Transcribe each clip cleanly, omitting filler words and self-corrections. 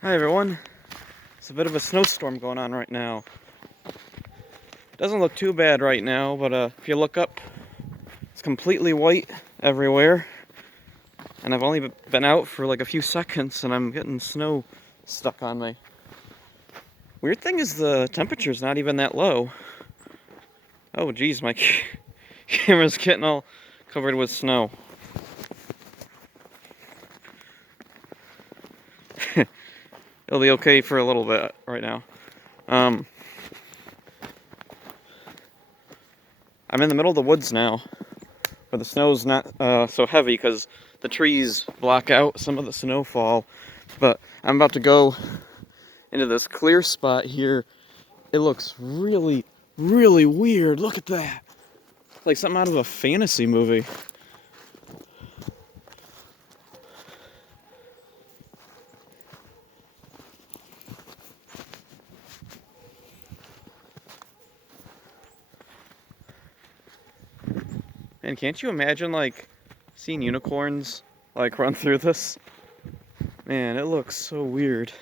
Hi everyone. It's a bit of a snowstorm going on right now. Doesn't look too bad right now, but if you look up, it's completely white everywhere. And I've only been out for like a few seconds and I'm getting snow stuck on me. Weird thing is the temperature's not even that low. Oh geez, my camera's getting all covered with snow. It'll be okay for a little bit right now. I'm in the middle of the woods now, where the snow's not so heavy because the trees block out some of the snowfall. But I'm about to go into this clear spot here. It looks really, really weird. Look at that. Like something out of a fantasy movie. And can't you imagine like seeing unicorns like run through this? Man, it looks so weird.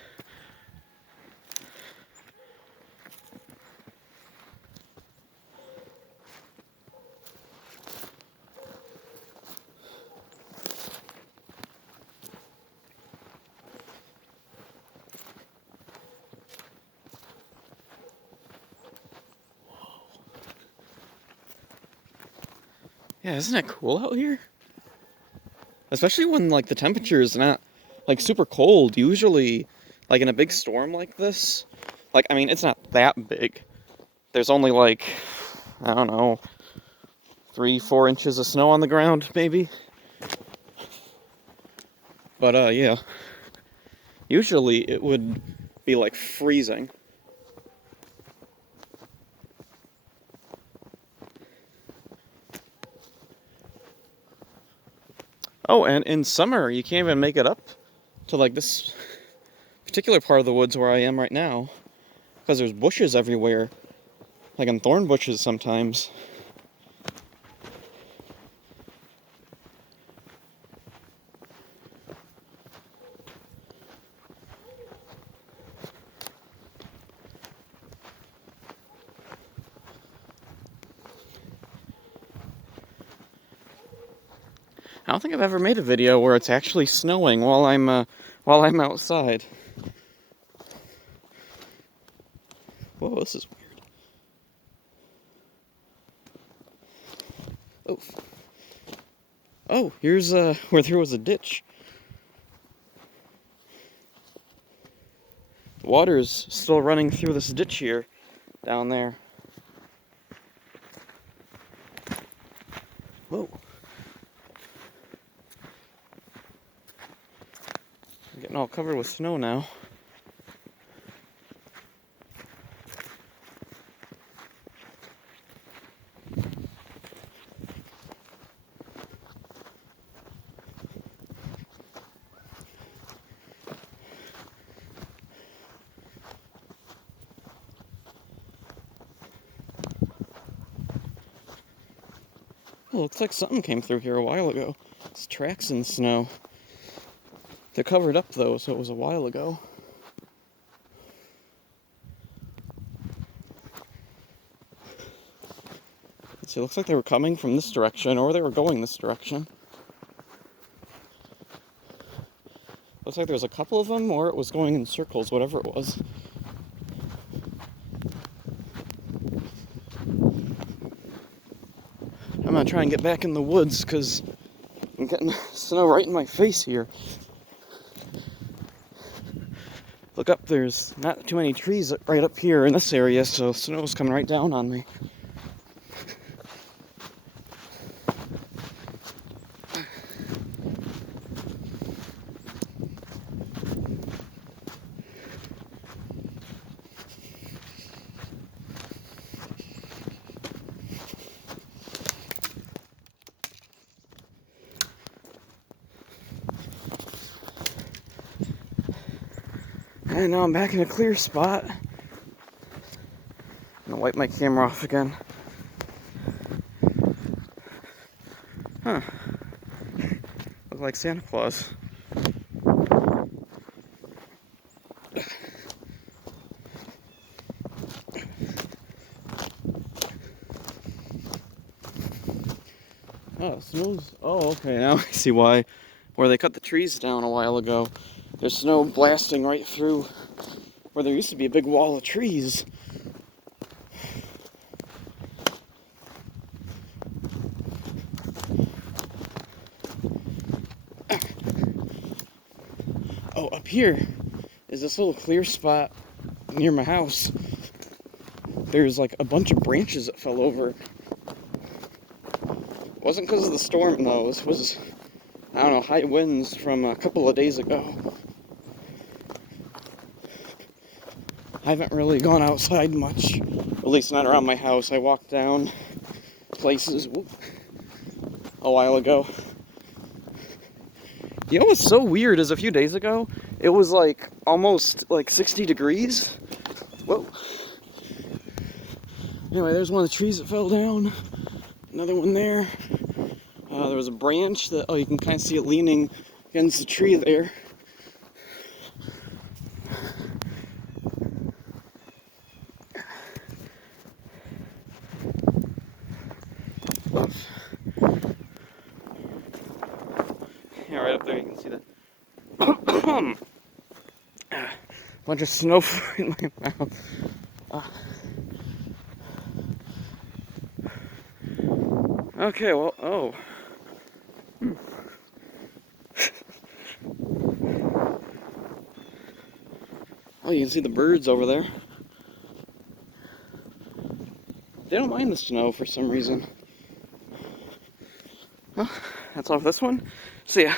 Yeah, isn't it cool out here? Especially when like the temperature is not like super cold. Usually, like in a big storm like this, like I mean it's not that big. There's only like, I don't know, 3-4 inches of snow on the ground maybe. But yeah. Usually it would be like freezing. Oh, and in summer you can't even make it up to like this particular part of the woods where I am right now, because there's bushes everywhere, like in thorn bushes sometimes. I don't think I've ever made a video where it's actually snowing while I'm outside. Whoa, this is weird. Oh. Oh, here's where there was a ditch. The water's still running through this ditch here, down there. Whoa. I'm getting all covered with snow now. Oh, looks like something came through here a while ago. It's tracks in snow. They're covered up though, so it was a while ago. So it looks like they were coming from this direction, or they were going this direction. Looks like there was a couple of them, or it was going in circles, whatever it was. I'm gonna try and get back in the woods, because I'm getting snow right in my face here. Look up, there's not too many trees right up here in this area, so snow's coming right down on me. And now I'm back in a clear spot. I'm gonna wipe my camera off again. Huh. Look like Santa Claus. Oh, snow's. Oh, okay. Now I see why. Where they cut the trees down a while ago. There's snow blasting right through where there used to be a big wall of trees. Oh, up here is this little clear spot near my house. There's like a bunch of branches that fell over. It wasn't because of the storm though. This was, I don't know, high winds from a couple of days ago. I haven't really gone outside much, at least not around my house. I walked down places a while ago. You know what's so weird is a few days ago, it was like almost like 60 degrees. Whoa. Anyway, there's one of the trees that fell down. Another one there. There was a branch that, oh, you can kind of see it leaning against the tree there. Yeah, right up there, you can see that. Bunch of snow in my mouth. Okay, well, oh. Oh, you can see the birds over there. They don't mind the snow for some reason. Well, that's all for this one. See ya.